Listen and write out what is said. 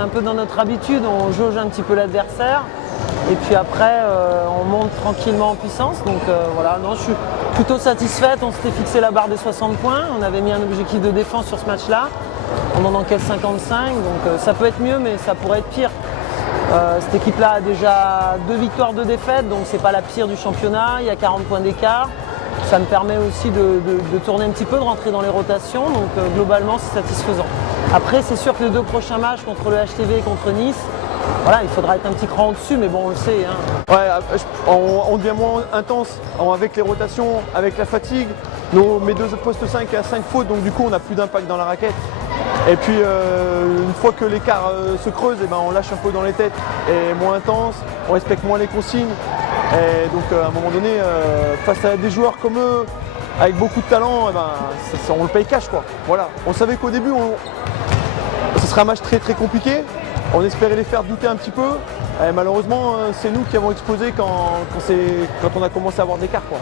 Un peu dans notre habitude, on jauge un petit peu l'adversaire et puis après on monte tranquillement en puissance. Donc voilà, non, je suis plutôt satisfaite. On s'était fixé la barre des 60 points, on avait mis un objectif de défense sur ce match-là. On en encaisse 55, donc ça peut être mieux mais ça pourrait être pire. Cette équipe-là a déjà 2 victoires, 2 défaites, donc c'est pas la pire du championnat, il y a 40 points d'écart. Ça me permet aussi de tourner un petit peu, de rentrer dans les rotations, donc globalement c'est satisfaisant. Après c'est sûr que les 2 prochains matchs contre le HTV et contre Nice, voilà, il faudra être un petit cran au-dessus, mais bon on le sait. Hein. Ouais, on devient moins intense avec les rotations, avec la fatigue. Mes 2 postes 5 à 5 fautes, donc du coup on n'a plus d'impact dans la raquette. Et puis une fois que l'écart se creuse, on lâche un peu dans les têtes et moins intense, on respecte moins les consignes. Et donc à un moment donné, face à des joueurs comme eux, avec beaucoup de talent, on le paye cash quoi. Voilà. On savait qu'au début, ce serait un match très très compliqué. On espérait les faire douter un petit peu. Et malheureusement, c'est nous qui avons explosé quand on a commencé à avoir de l'écart quoi.